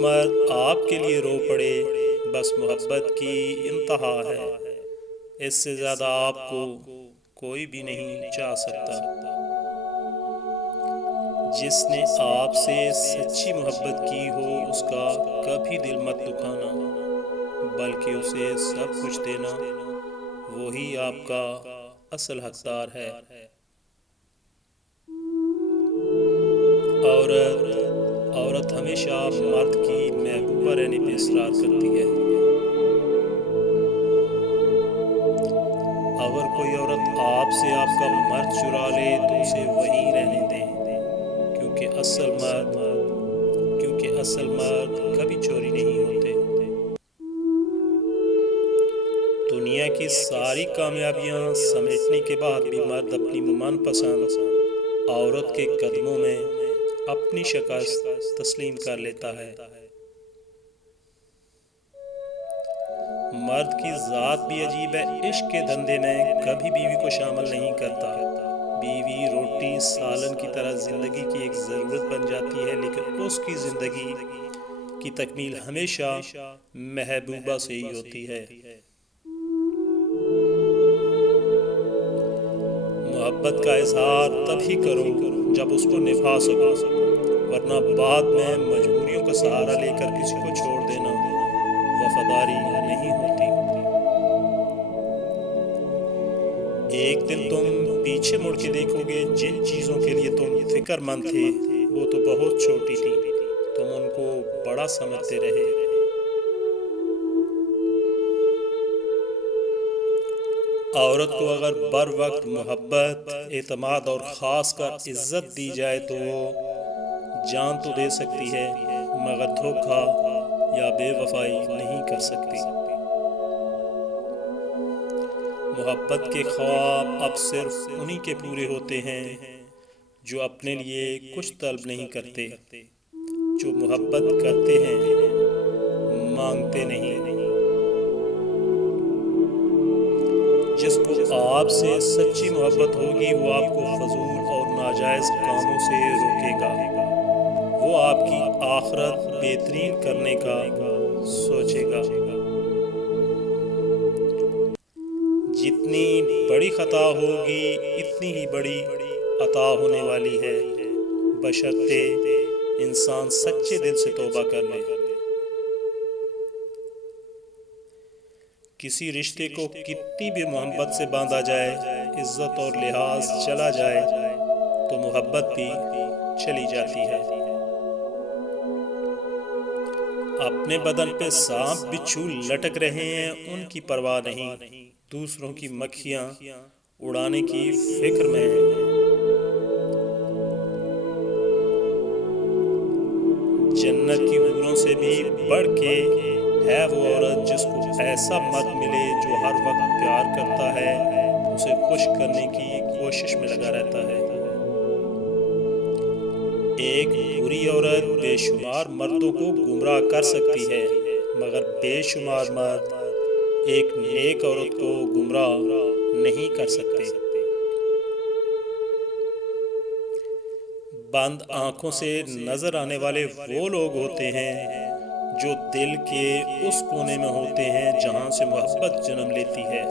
मर्द आपके लिए रो पड़े, बस मोहब्बत की इंतहा है। इससे ज़्यादा आपको कोई भी नहीं चाह सकता। जिसने आपसे सच्ची मोहब्बत की हो उसका कभी दिल मत दुखाना, बल्कि उसे सब कुछ देना, वही आपका असल हकदार है। औरत हमेशा मर्द की महबूबा रहने पे इसरार करती है। अगर कोई औरत आपसे आपका मर्द चुरा ले तो उसे वहीं रहने दें, क्योंकि असल मर्द कभी चोरी नहीं होते। दुनिया की सारी कामयाबियां समेटने के बाद भी मर्द अपनी मनपसंद औरत के कदमों में अपनी शिकस्त तस्लीम कर लेता है। मर्द की ज़ात भी अजीब है, इश्क के धंधे में कभी बीवी को शामिल नहीं करता। बीवी रोटी सालन की तरह जिंदगी की एक ज़रूरत बन जाती है, लेकिन उसकी ज़िंदगी की तकमील हमेशा महबूबा से ही होती है। मोहब्बत का इजहार तभी करो जब उसको निभा सको, वरना बाद में मजबूरियों का सहारा लेकर किसी को छोड़ देना वफादारी नहीं होती। एक दिन तुम पीछे मुड़ के देखोगे, जिन चीज़ों के लिए तुम फिक्रमंद थे वो तो बहुत छोटी थी, तुम उनको बड़ा समझते रहे। औरत को अगर बर वक्त मोहब्बत, एतमाद और ख़ास कर इज़्ज़त दी जाए तो वो जान तो दे सकती है, मगर धोखा या बेवफाई नहीं कर सकती। मोहब्बत के ख्वाब अब सिर्फ उन्हीं के पूरे होते हैं जो अपने लिए कुछ तलब नहीं करते, जो मोहब्बत करते हैं, मांगते नहीं। जिसको आपसे सच्ची मोहब्बत होगी वो आपको फजूल और नाजायज़ कामों से रोकेगा, वो आपकी आखिरत बेहतरीन करने का सोचेगा। जितनी बड़ी खता होगी इतनी ही बड़ी अता होने वाली है, बशर्ते इंसान सच्चे दिल से तौबा कर ले। किसी रिश्ते को कितनी भी मोहब्बत से बांधा जाए, इज्जत और लिहाज चला जाए तो मोहब्बत भी चली जाती है। अपने बदन पे सांप बिच्छू लटक रहे हैं, उनकी परवाह नहीं, दूसरों की मक्खियां उड़ाने की फिक्र में है। जन्नत की हूरों से भी बढ़ के है वो औरत जिसको ऐसा मर्द मिले जो हर वक्त प्यार करता है, उसे खुश करने की कोशिश में लगा रहता है। एक बुरी औरत बेशुमार मर्दों को गुमराह कर सकती है, मगर बेशुमार मर्द एक नेक औरत को गुमराह नहीं कर सकते। बंद आंखों से नजर आने वाले वो लोग होते हैं जो दिल के उस कोने में होते हैं जहां से मोहब्बत जन्म लेती है।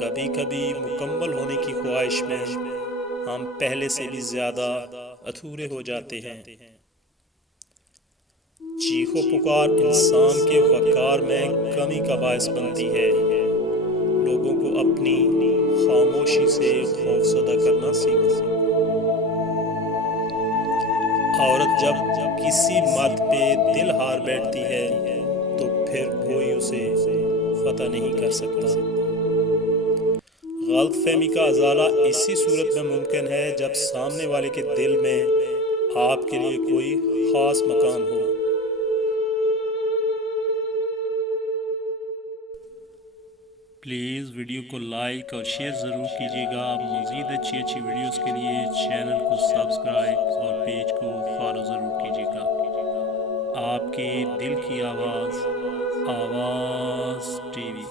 कभी कभी मुकम्मल होने की ख्वाहिश में हम पहले से भी ज्यादा अधूरे हो जाते हैं। चीखो पुकार इंसान के वकार में कमी का बायस बनती है। लोगों को अपनी खामोशी से खौफजदा करना सीखो। औरत जब किसी मर्द पे दिल हार बैठती है तो फिर कोई उसे फतह नहीं कर सकता। गलतफहमी का अजाला इसी सूरत में मुमकिन है जब सामने वाले के दिल में आपके लिए कोई खास मकाम हो। प्लीज़ वीडियो को लाइक और शेयर ज़रूर कीजिएगा। मज़ीद अच्छी वीडियोस के लिए चैनल को सब्सक्राइब और पेज को फॉलो ज़रूर कीजिएगा। आपके दिल की आवाज़, आवाज़ टीवी।